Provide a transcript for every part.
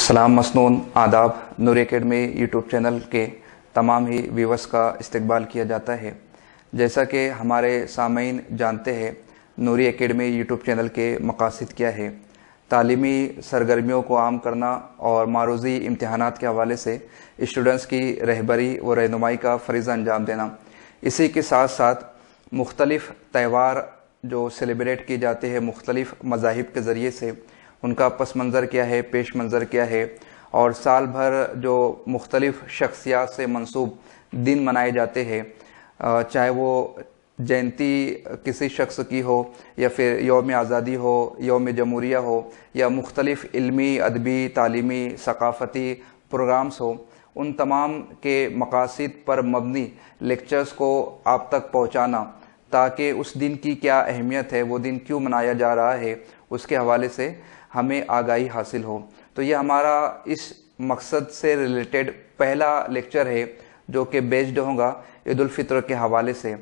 सलाम मसनून आदाब। नूर academy YouTube channel के तमाम ही व्यूवर्स का इस्तकबाल किया जाता है। जैसा कि हमारे सामीन जानते हैं, नूरी एकेडमी यूट्यूब चैनल के मकासद क्या है। तालीमी सरगर्मियों को आम करना और मारूजी इम्तहानात के हवाले से स्टूडेंट्स की रहबरी व रहनुमाई का फ़रीज़ा अंजाम देना। इसी के साथ साथ मुख्तलिफ़ त्यौहार जो सेलिब्रेट किए जाते हैं मुख्तलिफ़ मज़ाहिब के ज़रिए से, उनका पस मंज़र क्या है, पेश मंज़र क्या है, और साल भर जो मुख्तलिफ़ शख्सियात से मंसूब दिन मनाए जाते हैं, चाहे वो जयंती किसी शख्स की हो या फिर यौम आज़ादी हो, यौम जमहूरिया हो, या मुख्तलिफ़ इल्मी, अदबी, तालीमी, सकाफ़ती प्रोग्राम्स हो, उन तमाम के मकासद पर मबनी लेक्चर्स को आप तक पहुँचाना, ताकि उस दिन की क्या अहमियत है, वो दिन क्यों मनाया जा रहा है, उसके हवाले से हमें आगाही हासिल हो। तो ये हमारा इस मकसद से रिलेटेड पहला लेक्चर है, जो कि बेस्ड होगा ईद उल फितर के हवाले से।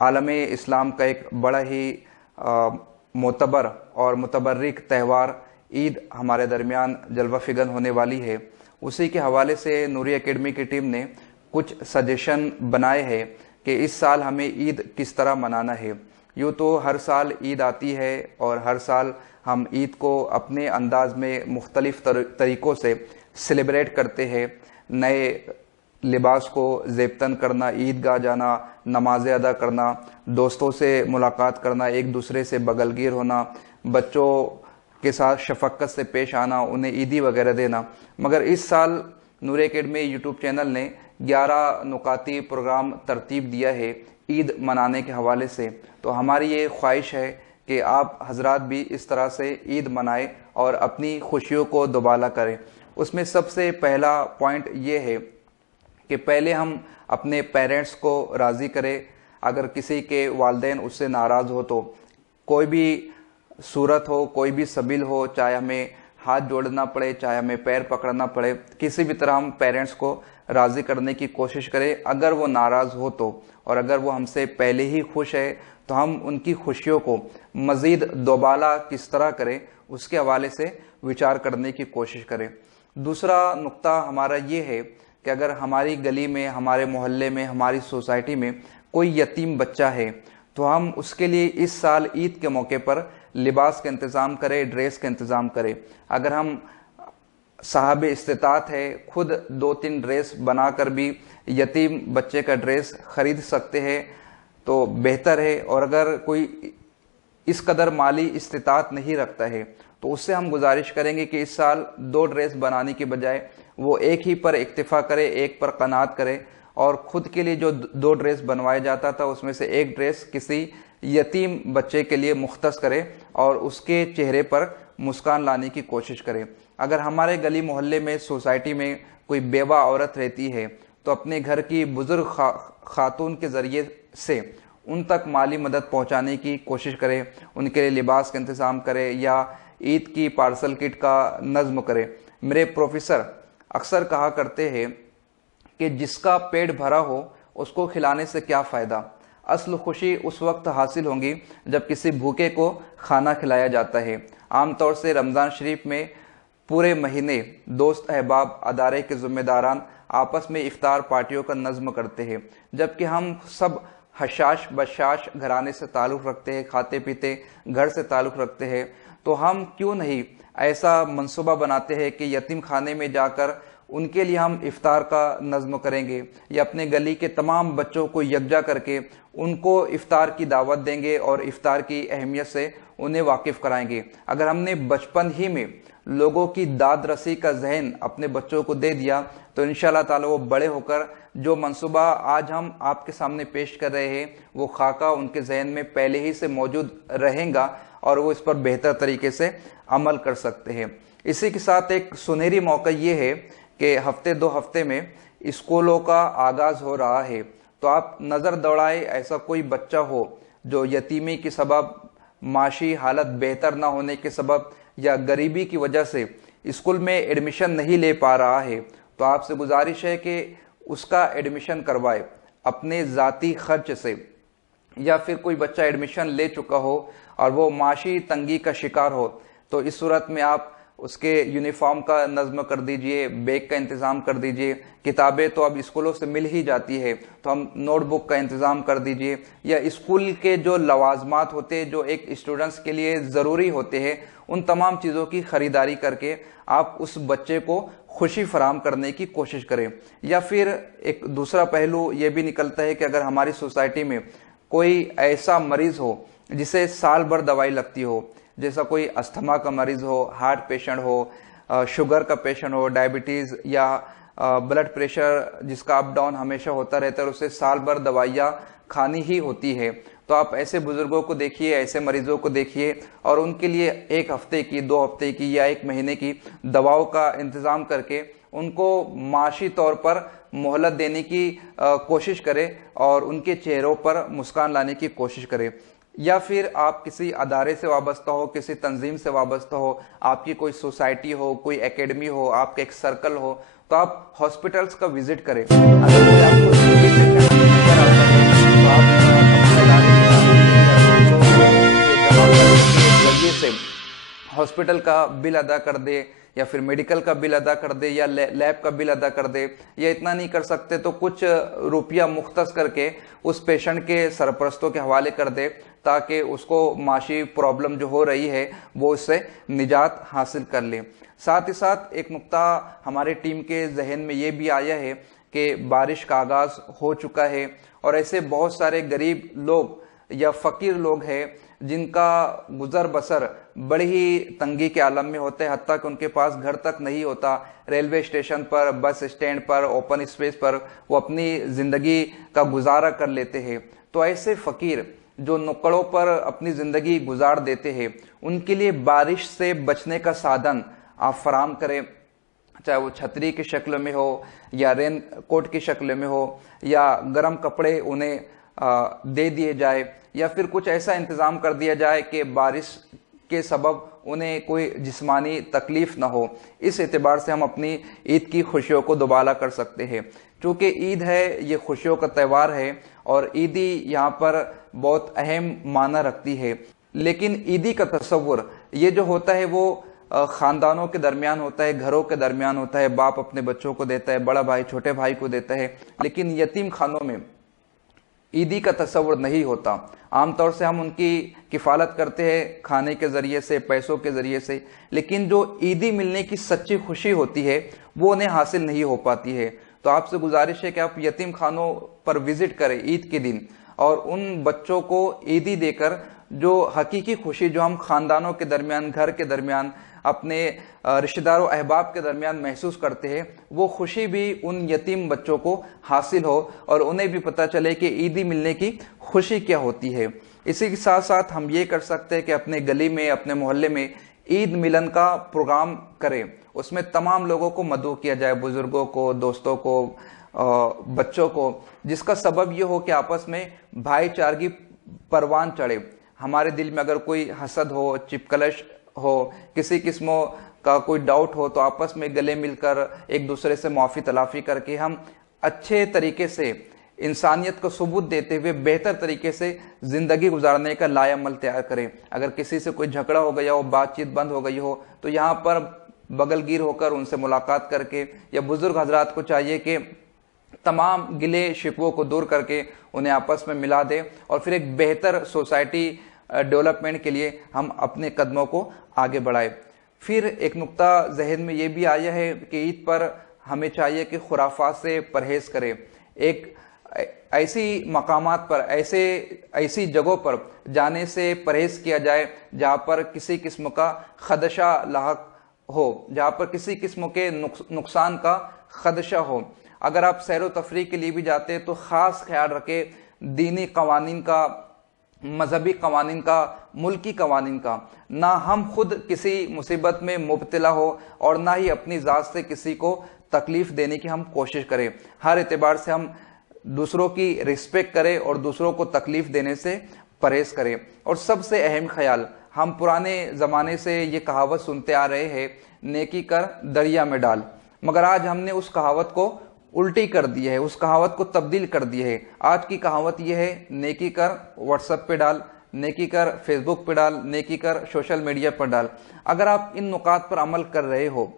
आलम इस्लाम का एक बड़ा ही मोतबर और मुतबर्रिक त्यौहार ईद हमारे दरमियान जलवा फिगन होने वाली है। उसी के हवाले से नूरी एकेडमी की टीम ने कुछ सजेशन बनाए हैं कि इस साल हमें ईद किस तरह मनाना है। यूँ तो हर साल ईद आती है और हर साल हम ईद को अपने अंदाज में मुख्तलिफ़ तरीक़ों से सेलिब्रेट करते हैं। नए लिबास को ज़ेबतन करना, ईदगाह जाना, नमाज़ें अदा करना, दोस्तों से मुलाकात करना, एक दूसरे से बगलगीर होना, बच्चों के साथ शफ़क़त से पेश आना, उन्हें ईदी वगैरह देना। मगर इस साल नूर एकेडमी यूट्यूब चैनल ने 11 नुकाती प्रोग्राम तरतीब दिया है ईद मनाने के हवाले से। तो हमारी ये ख्वाहिश है कि आप हजरात भी इस तरह से ईद मनाएं और अपनी खुशियों को दोबाला करें। उसमें सबसे पहला पॉइंट ये है कि पहले हम अपने पेरेंट्स को राज़ी करें। अगर किसी के वालिदैन उससे नाराज़ हो तो कोई भी सूरत हो, कोई भी सबील हो, चाहे हमें हाथ जोड़ना पड़े, चाहे हमें पैर पकड़ना पड़े, किसी भी तरह हम पेरेंट्स को राज़ी करने की कोशिश करें। अगर वो नाराज़ हो तो, और अगर वो हमसे पहले ही खुश है, तो हम उनकी खुशियों को मज़ीद दोबाला किस तरह करें, उसके हवाले से विचार करने की कोशिश करें। दूसरा नुक्ता हमारा ये है कि अगर हमारी गली में, हमारे मोहल्ले में, हमारी सोसाइटी में कोई यतीम बच्चा है, तो हम उसके लिए इस साल ईद के मौके पर लिबास का इंतज़ाम करें, ड्रेस का इंतज़ाम करें। अगर हम साहब इस्तिताअत है, खुद 2-3 ड्रेस बनाकर भी यतीम बच्चे का ड्रेस ख़रीद सकते हैं तो बेहतर है। और अगर कोई इस कदर माली इस्तिताअत नहीं रखता है, तो उससे हम गुजारिश करेंगे कि इस साल 2 ड्रेस बनाने के बजाय वो एक ही पर इक्तिफा करे, एक पर कनात करे, और ख़ुद के लिए जो 2 ड्रेस बनवाया जाता था उसमें से एक ड्रेस किसी यतीम बच्चे के लिए मुख्तस करे और उसके चेहरे पर मुस्कान लाने की कोशिश करें। अगर हमारे गली मोहल्ले में, सोसाइटी में कोई बेवा औरत रहती है, तो अपने घर की बुजुर्ग खातून के ज़रिए से उन तक माली मदद पहुंचाने की कोशिश करें, उनके लिए लिबास का इंतज़ाम करें या ईद की पार्सल किट का नज़्म करें। मेरे प्रोफेसर अक्सर कहा करते हैं कि जिसका पेट भरा हो उसको खिलाने से क्या फ़ायदा। असल खुशी उस वक्त हासिल होगी जब किसी भूखे को खाना खिलाया जाता है। आम तौर से रमज़ान शरीफ में पूरे महीने दोस्त अहबाब, अदारे के ज़िम्मेदारान आपस में इफ्तार पार्टियों का नज़्म करते हैं। जबकि हम सब हशाश बशाश घराने से ताल्लुक़ रखते हैं, खाते पीते घर से ताल्लुक़ रखते हैं, तो हम क्यों नहीं ऐसा मंसूबा बनाते हैं कि यतीम खाने में जाकर उनके लिए हम इफ्तार का नज़्म करेंगे, या अपने गली के तमाम बच्चों को यकजा करके उनको इफ्तार की दावत देंगे और इफ्तार की अहमियत से उन्हें वाकिफ़ कराएंगे। अगर हमने बचपन ही में लोगों की दाद रसी का जहन अपने बच्चों को दे दिया, तो इंशाअल्लाह ताला वो बड़े होकर जो मंसूबा आज हम आपके सामने पेश कर रहे हैं, वो खाका उनके जहन में पहले ही से मौजूद रहेगा और वो इस पर बेहतर तरीके से अमल कर सकते हैं। इसी के साथ एक सुनहरी मौका ये है कि हफ्ते 2 हफ्ते में स्कूलों का आगाज़ हो रहा है, तो आप नज़र दौड़ाए ऐसा कोई बच्चा हो जो यतीमी के सबब, माशी हालत बेहतर ना होने के सबब या गरीबी की वजह से स्कूल में एडमिशन नहीं ले पा रहा है, तो आपसे गुजारिश है कि उसका एडमिशन करवाए अपने ज़ाती खर्च से। या फिर कोई बच्चा एडमिशन ले चुका हो और वो माशी तंगी का शिकार हो, तो इस सूरत में आप اس کے یونیفارم کا نظم کر دیجئے، بیگ کا انتظام کر دیجئے، کتابیں تو اب اسکولوں سے مل ہی جاتی ہے تو ہم نوٹ بک کا انتظام کر دیجئے، یا اسکول کے جو لوازمات ہوتے ہیں جو ایک اسٹوڈنٹس کے لیے ضروری ہوتے ہیں ان تمام چیزوں کی خریداری کر کے آپ اس بچے کو خوشی فراہم کرنے کی کوشش کریں۔ یا پھر ایک دوسرا پہلو یہ بھی نکلتا ہے کہ اگر ہماری سوسائٹی میں کوئی ایسا مریض ہو جسے سال بھر دوائی لگتی ہو، جیسا کوئی استھما کا مریض ہو، ہارٹ پیشنٹ ہو، شوگر کا پیشنٹ ہو، ڈائبٹیز یا بلڈ پریشر جس کا اپ ڈاؤن ہمیشہ ہوتا رہتا ہے اور اسے سال بھر دوائیاں کھانی ہی ہوتی ہے، تو آپ ایسے بزرگوں کو دیکھیے، ایسے مریضوں کو دیکھیے اور ان کے لیے 1 ہفتے کی، 2 ہفتے کی یا 1 مہینے کی دواؤں کا انتظام کر کے ان کو معاشی طور پر مہلت دینے کی کوشش کرے اور ان کے چہروں پر مسکان لانے کی کوشش کرے۔ یا پھر آپ کسی ادارے سے وابستہ ہو، کسی تنظیم سے وابستہ ہو، آپ کی کوئی سوسائٹی ہو، کوئی اکیڈمی ہو، آپ کا ایک سرکل ہو، تو آپ ہاسپٹلس کا وزٹ کریں۔ اگر کوئی آپ کو نظر آتا ہے تو آپ اپنے ادارے کے ذریعے سے ہاسپٹل کا بل ادا کر دے یا پھر میڈیکل کا بل ادا کر دے یا لیب کا بل ادا کر دے، یا اتنا نہیں کر سکتے تو کچھ روپیہ مختص کر کے اس پیشنٹ کے سرپرستوں کے حوالے کر دے تاکہ اس کو معاشی پرابلم جو ہو رہی ہے وہ اس سے نجات حاصل کر لے۔ ساتھ ہی ساتھ ایک نقطہ ہمارے ٹیم کے ذہن میں یہ بھی آیا ہے کہ بارش کا آغاز ہو چکا ہے اور ایسے بہت سارے غریب لوگ یا فقیر لوگ ہیں جن کا گزر بسر بڑی ہی تنگی کے عالم میں ہوتا ہے، حتیٰ کہ ان کے پاس گھر تک نہیں ہوتا، ریلوے اسٹیشن پر، بس اسٹینڈ پر، اوپن اسپیس پر وہ اپنی زندگی کا گزارا کر لیتے ہیں۔ تو ایسے فقیر جو نکڑوں پر اپنی زندگی گزار دیتے ہیں ان کے لیے بارش سے بچنے کا سادھن آپ فراہم کریں، چاہے وہ چھتری کی شکل میں ہو یا رین کوٹ کی شکل میں ہو یا گرم کپڑے انہیں دے دیے جائے یا پھر کچھ ایسا انتظام کر دیا جائے کہ بارش کے سبب انہیں کوئی جسمانی تکلیف نہ ہو۔ اس اعتبار سے ہم اپنی عید کی خوشیوں کو دوبالا کر سکتے ہیں۔ چونکہ عید ہے، یہ خوشیوں کا تہوار ہے اور عیدی یہاں پر بہت اہم معنی رکھتی ہے، لیکن عیدی کا تصور یہ جو ہوتا ہے وہ خاندانوں کے درمیان ہوتا ہے، گھروں کے درمیان ہوتا ہے، باپ اپنے بچوں کو دیتا ہے، بڑا بھائی چھوٹے بھائی کو دیتا ہے، لیکن یتیم خانوں میں عیدی کا تصور نہیں ہوتا۔ عام طور سے ہم ان کی کفالت کرتے ہیں کھانے کے ذریعے سے، پیسوں کے ذریعے سے، لیکن جو عیدی ملنے کی سچی خوشی ہوتی ہے وہ انہیں حاصل نہیں ہو پاتی ہے۔ تو آپ سے گزارش ہے کہ آپ یتیم خانوں پر وزٹ کریں عید کے دن اور ان بچوں کو عیدی دے کر جو حقیقی خوشی جو ہم خاندانوں کے درمیان، گھر کے درمیان، اپنے رشتہ داروں احباب کے درمیان محسوس کرتے ہیں، وہ خوشی بھی ان یتیم بچوں کو حاصل ہو اور انہیں بھی پتہ چلے کہ عیدی ملنے کی خوشی کیا ہوتی ہے۔ اسی کے ساتھ ساتھ ہم یہ کر سکتے ہیں کہ اپنے گلی میں، اپنے محلے میں عید ملن کا پروگرام کریں، اس میں تمام لوگوں کو مدعو کیا جائے، بزرگوں کو، دوستوں کو، بچوں کو، جس کا سبب یہ ہو کہ آپس میں بھائی چارگی پروان چڑھے۔ ہمارے دل میں اگر کوئی حسد ہو، چپکلش ہو، کسی قسموں کا کوئی ڈاؤٹ ہو تو آپس میں گلے مل کر ایک دوسرے سے معافی تلافی کر کے ہم اچھے طریقے سے انسانیت کو ثبوت دیتے ہوئے بہتر طریقے سے زندگی گزارنے کا لائحہ عمل تیار کریں۔ اگر کسی سے کوئی جھگڑا ہو گیا ہو، بات چیت بند ہو گئی ہو تو یہاں پر بغل گیر ہو کر ان سے ملاقات کر کے، یا بزرگ حضرات کو چاہیے کہ تمام گلے شکووں کو دور کر کے انہیں آپس میں ملا دے اور پھر ایک بہتر سوسائٹی ڈیولپمنٹ کے لیے ہم اپنے قدموں کو آگے بڑھائیں۔ پھر ایک نقطہ ذہن میں یہ بھی آیا ہے کہ عید پر ہمیں چاہیے کہ خرافات سے پرہیز کرے، ایک ایسی مقامات پر، ایسی جگہوں پر جانے سے پرہیز کیا جائے جہاں پر کسی قسم کا خدشہ لاحق ہو، جہاں پر کسی قسم کے نقصان کا خدشہ ہو۔ اگر آپ سیر و تفریح کے لیے بھی جاتے ہیں تو خاص خیال رکھیں دینی قوانین کا، مذہبی قوانین کا، ملکی قوانین کا، نہ ہم خود کسی مصیبت میں مبتلا ہو اور نہ ہی اپنی ذات سے کسی کو تکلیف دینے کی ہم کوشش کریں۔ ہر اعتبار سے ہم دوسروں کی رسپیکٹ کریں اور دوسروں کو تکلیف دینے سے پرہیز کریں۔ اور سب سے اہم خیال، ہم پرانے زمانے سے یہ کہاوت سنتے آ رہے ہیں، نیکی کر دریا میں ڈال، مگر آج ہم نے اس کہاوت کو الٹی کر دی ہے، اس کہاوت کو تبدیل کر دی ہے۔ آج کی کہاوت یہ ہے، نیکی کر واٹس ایپ پہ ڈال، नेकी कर फेसबुक पे डाल, नेकी कर सोशल मीडिया पर डाल। अगर आप इन नुकात पर अमल कर रहे हो,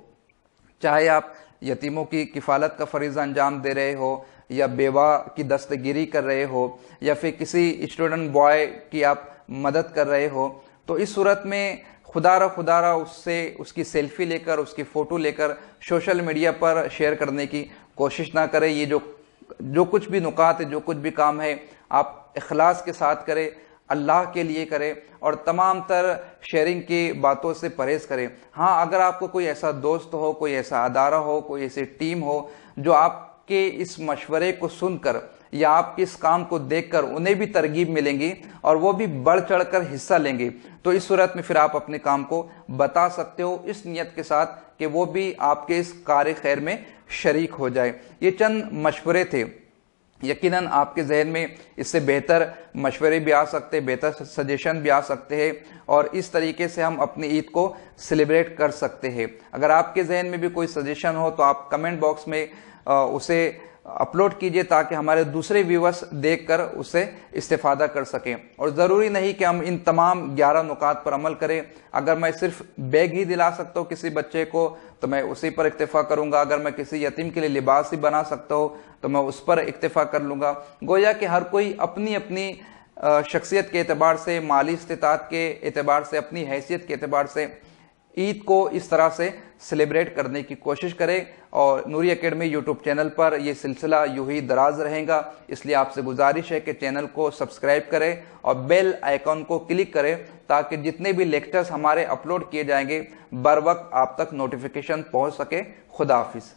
चाहे आप यतीमों की किफ़ालत का फरीज़ा अंजाम दे रहे हो, या बेवा की दस्तगिरी कर रहे हो, या फिर किसी स्टूडेंट बॉय की आप मदद कर रहे हो, तो इस सूरत में खुदारा उससे उसकी सेल्फी लेकर, उसकी फ़ोटो लेकर सोशल मीडिया पर शेयर करने की कोशिश ना करें। ये जो कुछ भी नुकात है, जो कुछ भी काम है, आप इखलास के साथ करें, अल्लाह के लिए करें और तमाम तर शेयरिंग की बातों से परहेज करें। हाँ, अगर आपको कोई ऐसा दोस्त हो, कोई ऐसा अदारा हो, कोई ऐसी टीम हो जो आपके इस मशवरे को सुनकर या आपके इस काम को देखकर उन्हें भी तरगीब मिलेंगी और वो भी बढ़ चढ़कर हिस्सा लेंगे, तो इस सूरत में फिर आप अपने काम को बता सकते हो इस नियत के साथ कि वो भी आपके इस कार्य खैर में शरीक हो जाए। ये चंद मशवरे थे, यकीनन आपके जहन में इससे बेहतर मशवरे भी आ सकते हैं, बेहतर सजेशन भी आ सकते हैं और इस तरीके से हम अपनी ईद को सेलिब्रेट कर सकते हैं। अगर आपके जहन में भी कोई सजेशन हो तो आप कमेंट बॉक्स में उसे अपलोड कीजिए ताकि हमारे दूसरे व्यूवर्स देखकर उससे इस्तेफादा कर सकें। और ज़रूरी नहीं कि हम इन तमाम 11 नुकात पर अमल करें। अगर मैं सिर्फ बैग ही दिला सकता हूँ किसी बच्चे को तो मैं उसी पर इक्तिफा करूंगा, अगर मैं किसी यतीम के लिए लिबास ही बना सकता हूँ तो मैं उस पर इक्तिफा कर लूंगा। गोया कि हर कोई अपनी अपनी शख्सियत के एतबार से, माली इस्तिताअत के एतबार से, अपनी हैसियत के एतबार से ईद को इस तरह से सेलिब्रेट करने की कोशिश करें। और नूरी एकेडमी यूट्यूब चैनल पर यह सिलसिला यूं ही दराज रहेगा, इसलिए आपसे गुजारिश है कि चैनल को सब्सक्राइब करें और बेल आइकॉन को क्लिक करें ताकि जितने भी लेक्चर्स हमारे अपलोड किए जाएंगे बर वक्त आप तक नोटिफिकेशन पहुंच सके। खुदा हाफिज।